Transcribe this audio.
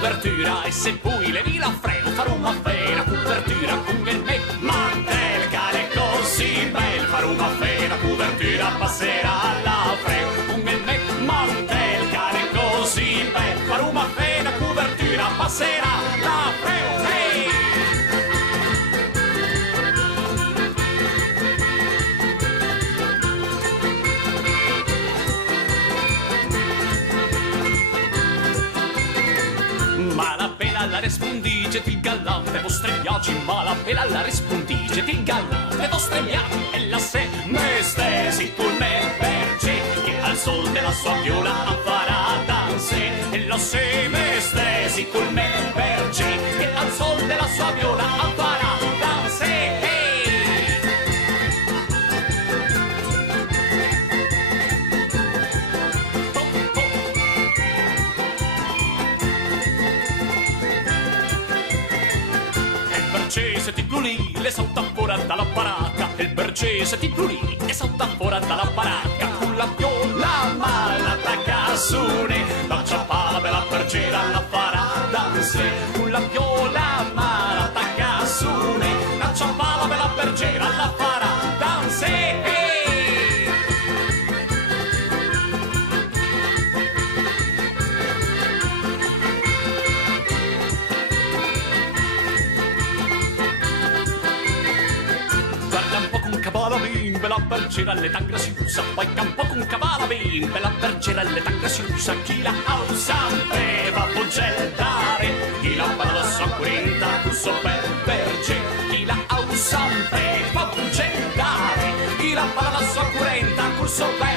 copertura e se poi levi la freno faremo fare copertura con il me mantel cane così bel faremo fare copertura passerà la freno con il me mantel cane così bel faremo fare copertura passerà la freno hey! Malapena la respondige il gallante vostre viaggi malapena la respondige il gallante vostre viaggi e la se me stesi col me perché che al sol della sua viola farà danze e la se me stesi col me perché che al sol della sua viola farà danze hey! Se ti plulì, le salta fuori dalla baracca. Il bergese ti plulì e salta fuori dalla baracca. Con la viola malata cassone, la ciappa la bella bergera la farà danze. Con la viola malata cassone, la ciappa la bella bergera la farà danze. Bella bergera alle tangre si usa, poi campo con cavalabin, bella bergera alle tangre si usa, chi la sapeva poggettare, chi la parla sa curenta, cusso per berge, chi la sapeva poggettare, chi la parla sa curenta, cusso per